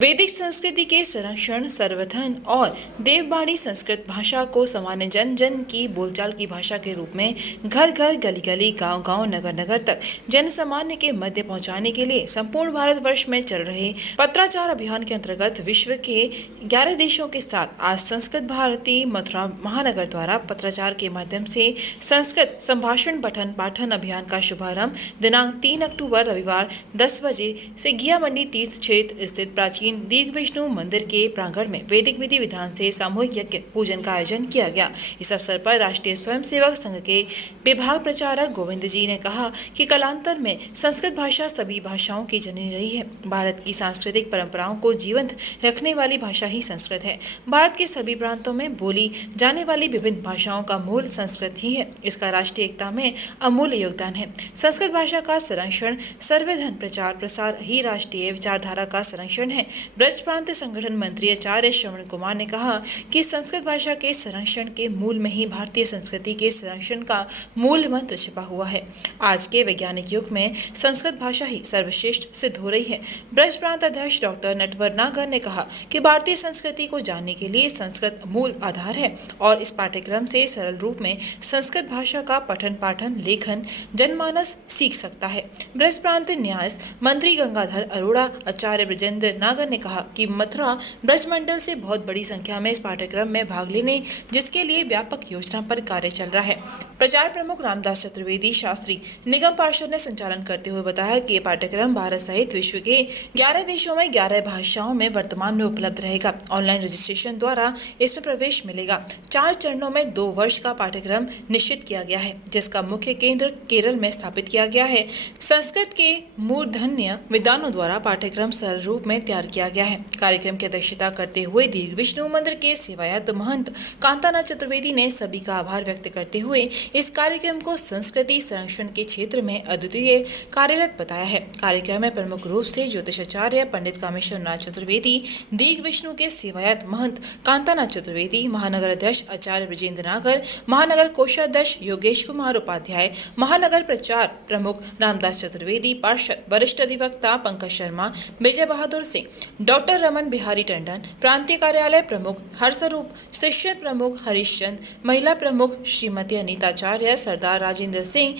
वैदिक संस्कृति के संरक्षण, संवर्धन और देववाणी संस्कृत भाषा को सामान्य जन जन की बोलचाल की भाषा के रूप में घर घर, गली गली, गांव गांव, नगर नगर तक जन सामान्य के मध्य पहुंचाने के लिए संपूर्ण भारतवर्ष में चल रहे पत्राचार अभियान के अंतर्गत विश्व के 11 देशों के साथ आज संस्कृत भारती मथुरा महानगर द्वारा पत्राचार के माध्यम से संस्कृत संभाषण पठन पाठन अभियान का शुभारंभ दिनांक 3 अक्टूबर रविवार 10 बजे से घिया मंडी तीर्थ क्षेत्र स्थित प्राचीन दीर्घ विष्णु मंदिर के प्रांगण में वैदिक विधि विधान से सामूहिक यज्ञ पूजन का आयोजन किया गया। इस अवसर पर राष्ट्रीय स्वयंसेवक संघ के विभाग प्रचारक गोविंद जी ने कहा कि कालांतर में संस्कृत भाषा सभी भाषाओं की जननी रही है। भारत की सांस्कृतिक परंपराओं को जीवंत रखने वाली भाषा ही संस्कृत है। भारत के सभी प्रांतों में बोली जाने वाली विभिन्न भाषाओं का मूल संस्कृत ही है। इसका राष्ट्रीय एकता में अमूल्य योगदान है। संस्कृत भाषा का संरक्षण, संवर्धन, प्रचार प्रसार ही राष्ट्रीय विचारधारा का संरक्षण है। ब्रज प्रांत संगठन मंत्री आचार्य श्रवण कुमार ने कहा कि संस्कृत भाषा के संरक्षण के मूल में ही भारतीय संस्कृति के संरक्षण का मूल मंत्र छिपा हुआ है। आज के वैज्ञानिक युग में संस्कृत भाषा ही सर्वश्रेष्ठ सिद्ध हो रही है। ब्रज प्रांत अध्यक्ष डॉक्टर नटवर नागर ने कहा कि भारतीय संस्कृति को जानने के लिए संस्कृत मूल आधार है और इस पाठ्यक्रम से सरल रूप में संस्कृत भाषा का पठन पाठन लेखन जनमानस सीख सकता है। ब्रज प्रांत न्यास मंत्री गंगाधर अरोड़ा आचार्य ब्रजेंद्र नागर ने कहा कि मथुरा ब्रज मंडल से बहुत बड़ी संख्या में इस पाठ्यक्रम में भाग लेने जिसके लिए व्यापक योजना पर कार्य चल रहा है। प्रचार प्रमुख रामदास चतुर्वेदी शास्त्री निगम पार्षद ने संचालन करते हुए बताया कि ये पाठ्यक्रम भारत सहित विश्व के 11 देशों में 11 भाषाओं में वर्तमान में उपलब्ध रहेगा। ऑनलाइन रजिस्ट्रेशन द्वारा इसमें प्रवेश मिलेगा। 4 चरणों में 2 वर्ष का पाठ्यक्रम निश्चित किया गया है, जिसका मुख्य केंद्र केरल में स्थापित किया गया है। संस्कृत के मूर्धन्य विद्वानों द्वारा पाठ्यक्रम सरल रूप में तैयार किया गया है। कार्यक्रम की अध्यक्षता करते हुए दीर्घ विष्णु मंदिर के सेवायत महंत कांतानाथ चतुर्वेदी ने सभी का आभार व्यक्त करते हुए इस कार्यक्रम को संस्कृति संरक्षण के क्षेत्र में अद्वितीय कार्यरत बताया है। कार्यक्रम में प्रमुख रूप से ज्योतिषाचार्य पंडित कामेश्वर नाथ चतुर्वेदी, दीर्घ विष्णु के सेवायत महंत कांतानाथ चतुर्वेदी, महानगर अध्यक्ष आचार्य ब्रजेंद्र नागर, महानगर कोषाध्यक्ष योगेश कुमार उपाध्याय, महानगर प्रचार प्रमुख रामदास चतुर्वेदी, पार्षद वरिष्ठ अधिवक्ता पंकज शर्मा, विजय बहादुर सिंह, डॉक्टर रमन बिहारी टंडन, प्रांतीय कार्यालय प्रमुख हरस्वरूप, शिष्य प्रमुख हरीश चंद, महिला प्रमुख श्रीमती अनीताचार्य, सरदार राजेंद्र सिंह,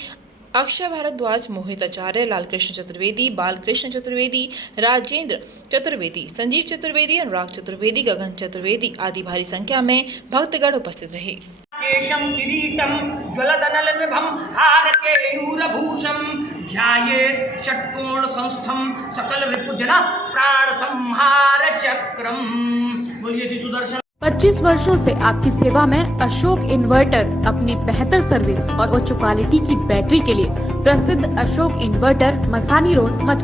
अक्षय भारद्वाज, मोहित आचार्य, लालकृष्ण चतुर्वेदी, बालकृष्ण चतुर्वेदी, राजेंद्र चतुर्वेदी, संजीव चतुर्वेदी, अनुराग चतुर्वेदी, गगन चतुर्वेदी आदि भारी संख्या में भक्तगण उपस्थित रहे। केशं किरीटं ज्वलदनलनिभं हारकेयूरभूषं ध्यायेत् षट्कोण संस्थं सकल रिपुजना प्राण संहार चक्रम। बोलिए श्री सुदर्शन। 25 वर्षों से आपकी सेवा में अशोक इन्वर्टर अपनी बेहतर सर्विस और उच्च क्वालिटी की बैटरी के लिए प्रसिद्ध अशोक इन्वर्टर, मसानी रोड, मथुरा।